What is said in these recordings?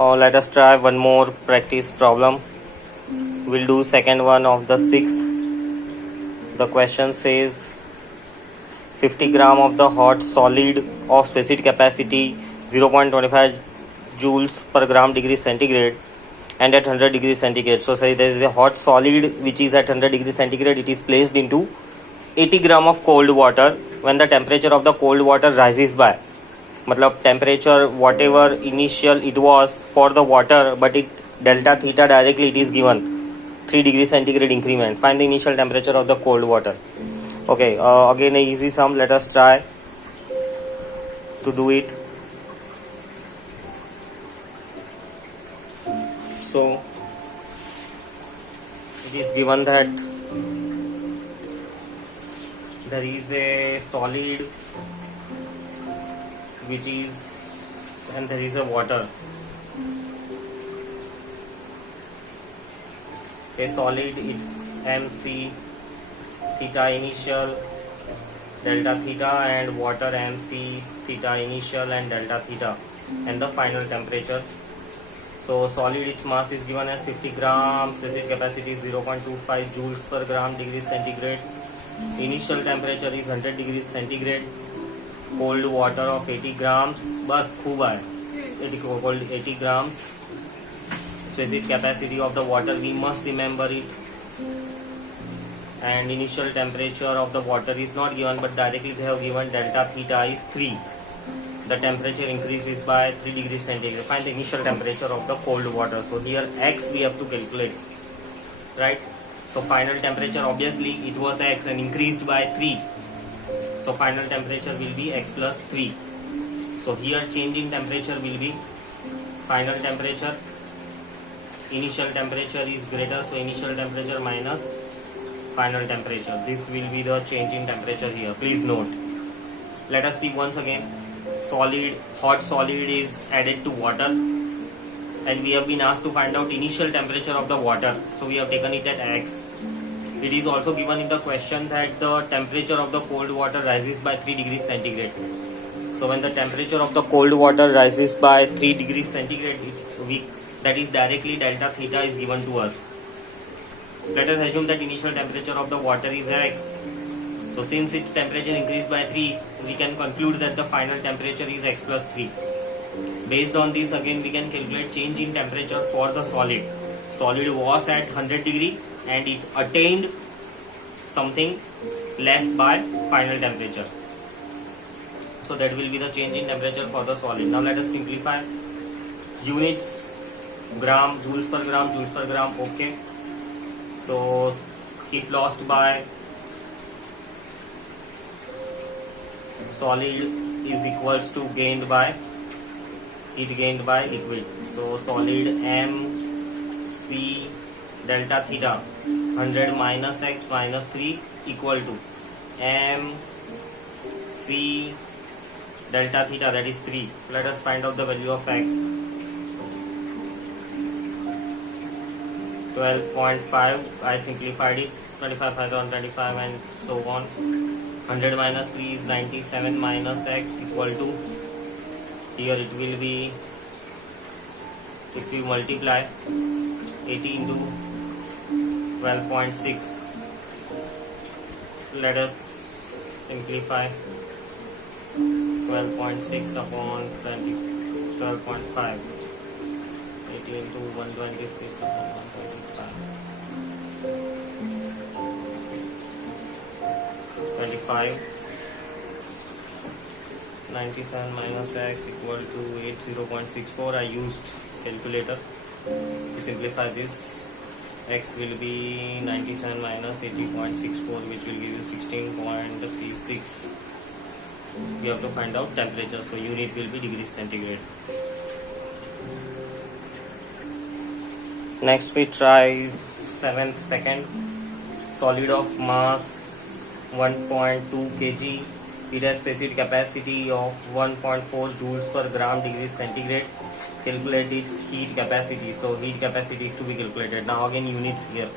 Let us try one more practice problem. We'll do second one of the sixth. The question says 50 gram of the hot solid of specific capacity 0.25 joules per gram degree centigrade and at 100 degrees centigrade. So say there is a hot solid which is at 100 degrees centigrade. It is placed into 80 gram of cold water when the temperature of the cold water rises by, मतलब temperature whatever initial it was for the water, but it delta theta directly it is given 3 degrees centigrade increment. Find the initial temperature of the cold water. Okay, again a easy sum. Let us try to do it. So it is given that there is a solid which is, and there is a water. A solid, it's mc theta initial delta theta, and water mc theta initial and delta theta, and the final temperature. So solid, its mass is given as 50 grams, specific capacity is 0.25 joules per gram degree centigrade, initial temperature is 100 degrees centigrade, cold water of 80 grams, बस खूब है 80 grams, specific capacity of the water we must remember it, and initial temperature of the water is not given but directly they have given delta theta is 3. The temperature increases by 3 degrees centigrade. Find the initial temperature of the cold water. So here x we have to calculate, right? So final temperature, obviously it was x and increased by 3. So final temperature will be x plus 3. So here change in temperature will be final temperature. Initial temperature is greater, so initial temperature minus final temperature. This will be the change in temperature here. Please note. Let us see once again. Solid, hot solid is added to water, and we have been asked to find out initial temperature of the water. So we have taken it at x. It is also given in the question that the temperature of the cold water rises by 3 degrees centigrade. So when the temperature of the cold water rises by 3 degrees centigrade, that is directly delta theta is given to us. Let us assume that initial temperature of the water is x. So since its temperature increased by 3, we can conclude that the final temperature is x plus 3. Based on this, again we can calculate change in temperature for the solid. Solid was at 100 degree and it attained something less by final temperature. So that will be the change in temperature for the solid. Now let us simplify. Units, gram, joules per gram, okay. So heat lost by solid is equals to gained by heat gained by liquid. So solid mc delta theta 100 minus x minus 3 equal to mc delta theta, that is 3. Let us find out the value of x. 12.5, I simplified it, 25 5 on 25 and so on. 100 minus 3 is 97 minus x equal to, here it will be, if you multiply 80 into 12.6, let us simplify 12.6 upon 12.5, 80 into 126 upon 125, 25, 97 minus x equal to 80.64. I used calculator to simplify this. X will be 97 minus 80.64, which will give you 16.36. We have to find out temperature, so unit will be degrees centigrade. Next we try second. Solid of mass 1.2 kg. It has specific capacity of 1.4 joules per gram degrees centigrade. Calculate its heat capacity. So heat capacity is to be calculated. Now again units here.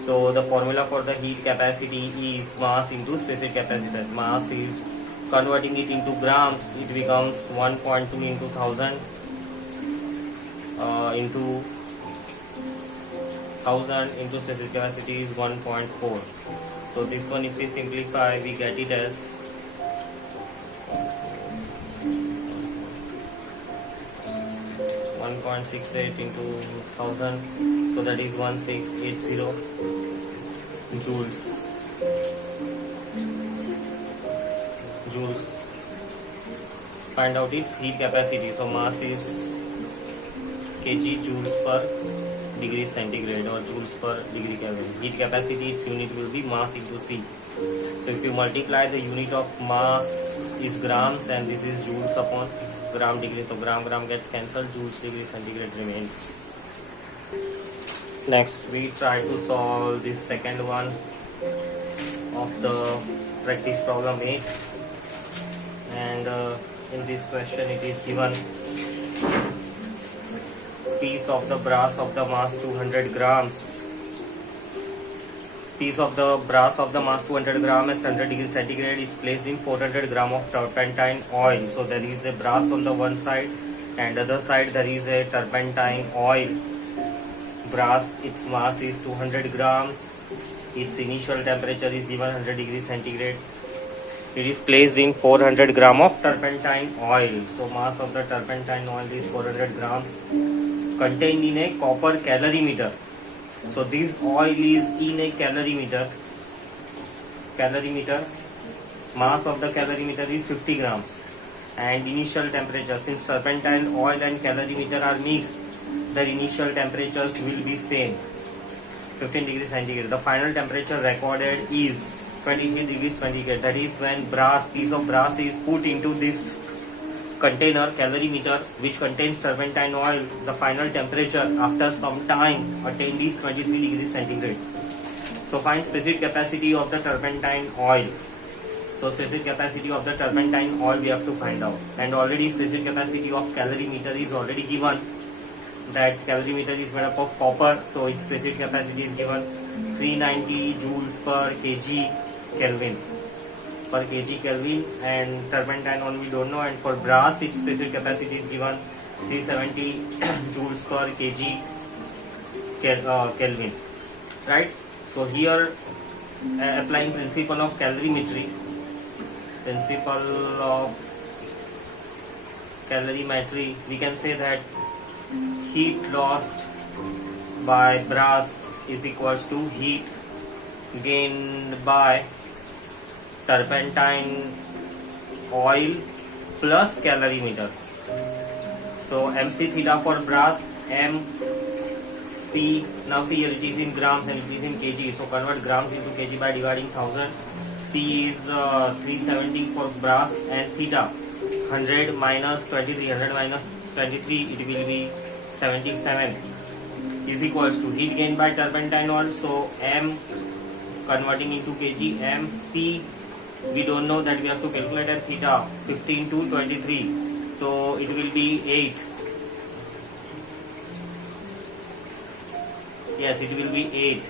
So the formula for the heat capacity is mass into specific capacitance. Mass is, converting it into grams, it becomes 1.2 into 1000 into 1000 into specific capacity is 1.4. So this one, if we simplify, we get it as 1.68 into 1000, so that is 1680 joules. Find out its heat capacity. So mass is kg joules per degree centigrade or joules per degree Kelvin. Heat capacity, its unit will be mass into C. So if you multiply, the unit of mass is grams and this is joules upon gram degree. So gram gets cancelled, joules degree centigrade remains. Next we try to solve this second one of the practice problem 8, and in this question it is given piece of the brass of the mass 200 grams. Piece of the brass of the mass 200 gram at 100 degrees centigrade is placed in 400 gram of turpentine oil. So there is a brass on the one side and other side there is a turpentine oil. Brass, its mass is 200 grams. Its initial temperature is given 100 degrees centigrade. It is placed in 400 gram of turpentine oil. So mass of the turpentine oil is 400 grams contained in a copper calorimeter. So this oil is in a calorimeter. Mass of the calorimeter is 50 grams. And initial temperature, since turpentine oil and calorimeter are mixed, their initial temperatures will be same, 15 degrees centigrade. The final temperature recorded is 23 degrees centigrade. That is when piece of brass is put into this container, calorimeter, which contains turpentine oil. The final temperature after some time attained is 23 degrees centigrade. So find specific capacity of the turpentine oil. So specific capacity of the turpentine oil we have to find out, and already specific capacity of calorimeter is already given. That calorimeter is made up of copper, so its specific capacity is given 390 joules per kg Kelvin. And turpentine oil we don't know, and for brass its specific capacity is given 370 joules per kg Kelvin, right? So here applying principle of calorimetry, we can say that heat lost by brass is equals to heat gained by turpentine oil plus calorimeter. So MC theta for brass, MC, now see here it is in grams and it is in kg, so convert grams into kg by dividing 1000. C is 370 for brass, and theta 100 minus 23, it will be 77, is equals to heat gained by turpentine oil. So M converting into kg, MC we don't know, that we have to calculate, at theta 15 to 23, so it will be 8. Yes, it will be 8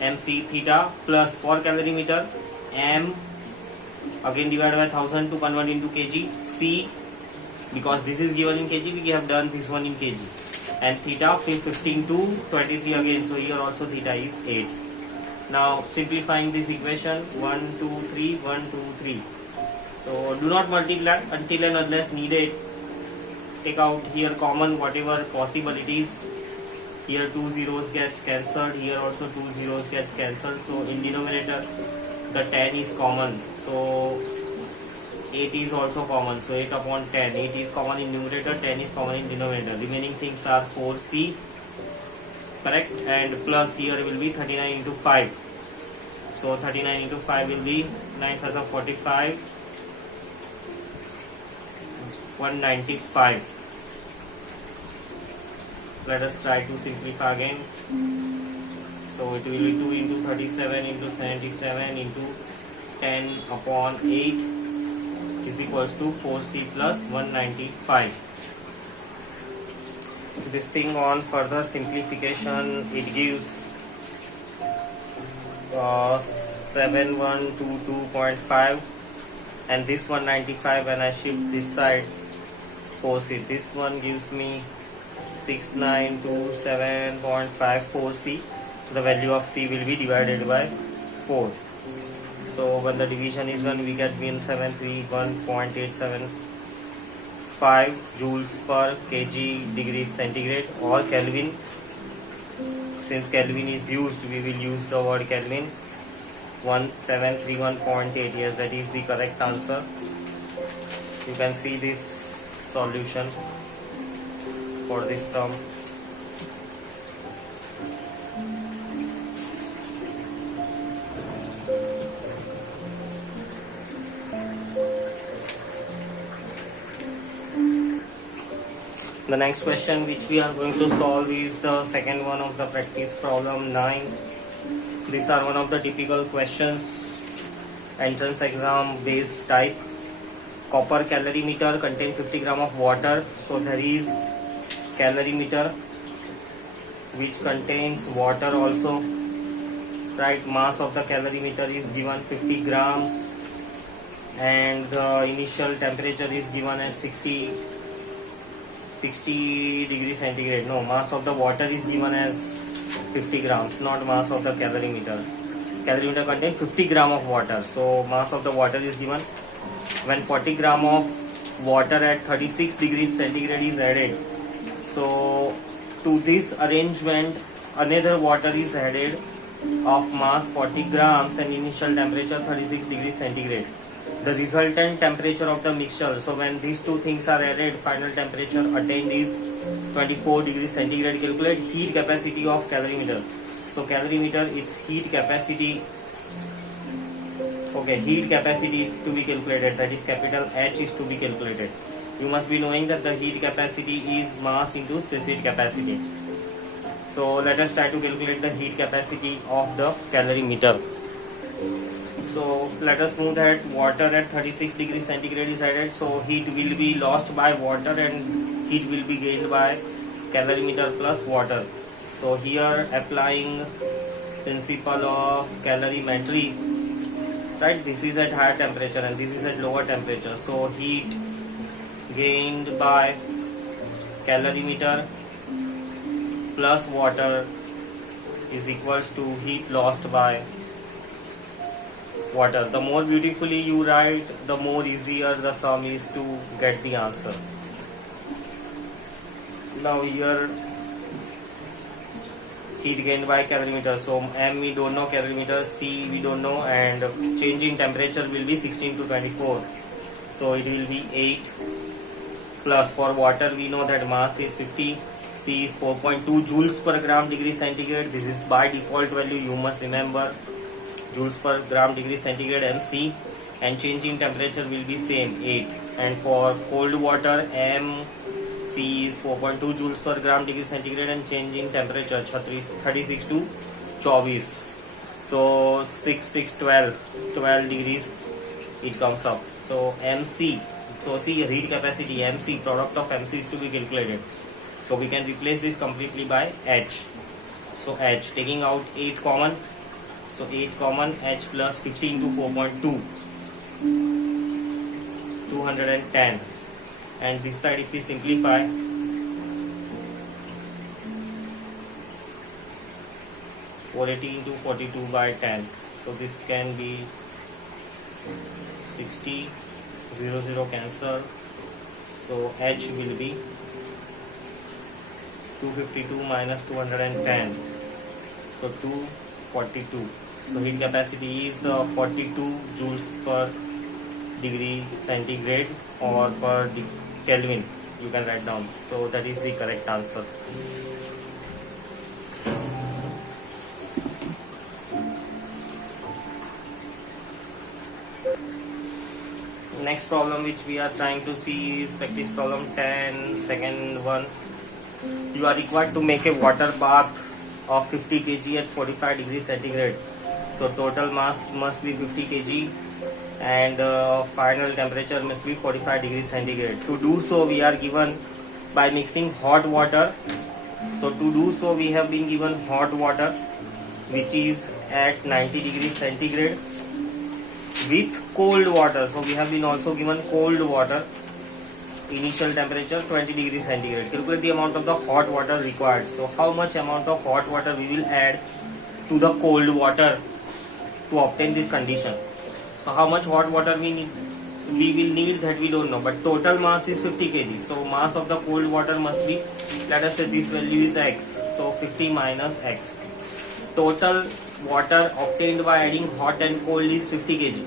MC theta plus for calorimeter M again divided by 1000 to convert into kg, C because this is given in kg, we have done this one in kg, and theta 15 to 23 again, so here also theta is 8. Now simplifying this equation, 1 2 3 1 2 3, so do not multiply until and unless needed. Take out here common whatever possible it is. Here 2 zeros gets cancelled, here also 2 zeros gets cancelled, so in denominator the 10 is common, so 8 is also common, so 8 upon 10, 8 is common in numerator, 10 is common in denominator. Remaining things are 4C, correct, and plus here will be 39 into 5, so 39 into 5 will be 9 5 of 45, 195. Let us try to simplify again. So it will be 2 into 37 into 77 into 10 upon 8 is equals to 4C plus 195. This thing on further simplification, it gives 7122.5, and this 195 when I shift this side, 4C. This one gives me 6927.54 C. The value of C will be divided by 4. So when the division is done, we get 1731.875 joules per kg degrees centigrade or Kelvin. Since Kelvin is used, we will use the word Kelvin. 1731.8. Yes, that is the correct answer. You can see this solution for this sum. The next question which we are going to solve is the second one of the practice problem 9. These are one of the typical questions, entrance exam based type. Copper calorimeter contain 50 gram of water. So there is calorimeter which contains water also. Right, mass of the calorimeter is given 50 grams and the initial temperature is given at 60 degrees centigrade. No, mass of the water is given as 50 grams, not mass of the calorimeter. Calorimeter contains 50 gram of water, so mass of the water is given. When 40 gram of water at 36 degrees centigrade is added, so to this arrangement another water is added of mass 40 grams and initial temperature 36 degrees centigrade. The resultant temperature of the mixture, so when these two things are added, final temperature attained is 24 degrees centigrade. Calculate heat capacity of calorimeter. So calorimeter, its heat capacity, okay, heat capacity is to be calculated, that is capital H is to be calculated. You must be knowing that the heat capacity is mass into specific capacity. So let us try to calculate the heat capacity of the calorimeter. So let us know that water at 36 degrees centigrade is added, so heat will be lost by water and heat will be gained by calorimeter plus water. So here applying principle of calorimetry, right, this is at higher temperature and this is at lower temperature, so heat gained by calorimeter plus water is equals to heat lost by water. The more beautifully you write, the more easier the sum is to get the answer. Now here heat gained by calorimeter, so M we don't know, calorimeter, C we don't know, and change in temperature will be 16 to 24, so it will be 8 plus, for water we know that mass is 50, C is 4.2 joules per gram degree centigrade. This is by default value, you must remember, joules per gram degree centigrade MC, and change in temperature will be same 8. And for cold water, MC is 4.2 joules per gram degree centigrade and change in temperature 36 to 24. So 12 degrees it comes up. So MC, so see heat capacity MC, product of MC is to be calculated. So we can replace this completely by H. So H, taking out 8 common. So 8 common, H plus 15 to 4.2, 210. And this side if we simplify, into 42 by 10. So this can be 60, 0 cancel. So H will be 252 minus 210. So 242. So heat capacity is 42 joules per degree centigrade or per Kelvin, you can write down. So that is the correct answer. Next problem which we are trying to see is practice problem 10, second one. You are required to make a water bath of 50 kg at 45 degrees centigrade. So total mass must be 50 kg and final temperature must be 45 degrees centigrade. To do so, we are given by mixing hot water. So to do so, we have been given hot water which is at 90 degrees centigrade with cold water. So we have been also given cold water initial temperature 20 degrees centigrade. Calculate the amount of the hot water required. So how much amount of hot water we will add to the cold water to obtain this condition? So how much hot water we will need, that we don't know, but total mass is 50 kg. So mass of the cold water must be, let us say this value is x, so 50 minus x. Total water obtained by adding hot and cold is 50 kg.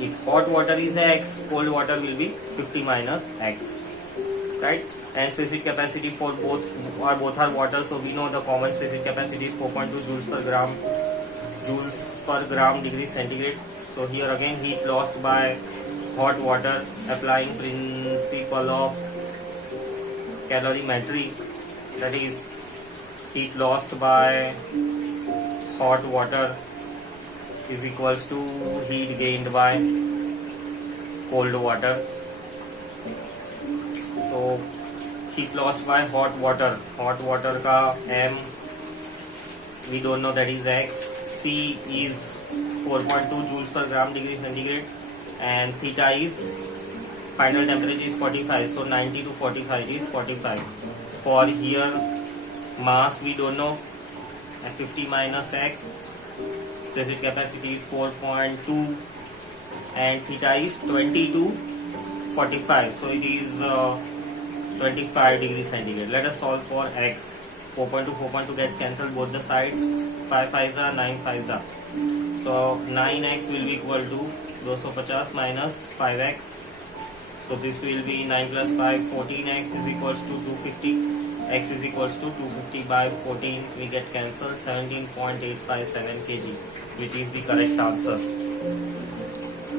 If hot water is x, cold water will be 50 minus x, right? And specific capacity for both are water, so we know the common specific capacity is 4.2 joules per gram degree centigrade. So here again heat lost by hot water, applying principle of calorimetry, that is heat lost by hot water is equals to heat gained by cold water. So heat lost by hot water का m we don't know, that is x. C is 4.2 joules per gram degree centigrade, and theta is final temperature is 45. So 90 to 45 is 45. For here mass we don't know, 50 minus x. Specific capacity is 4.2 and theta is 20 to 45, so it is 25 degrees centigrade. Let us solve for x. 4.2 gets cancelled both the sides, 5 5s are 9 5s are, so 9x will be equal to 250 minus 5x, so this will be 9 plus 5, 14x is equals to 250. X is equals to 250 by 14, we get cancelled, 17.857 kg, which is the correct answer.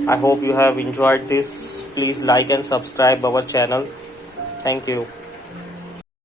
I hope you have enjoyed this. Please like and subscribe our channel. Thank you.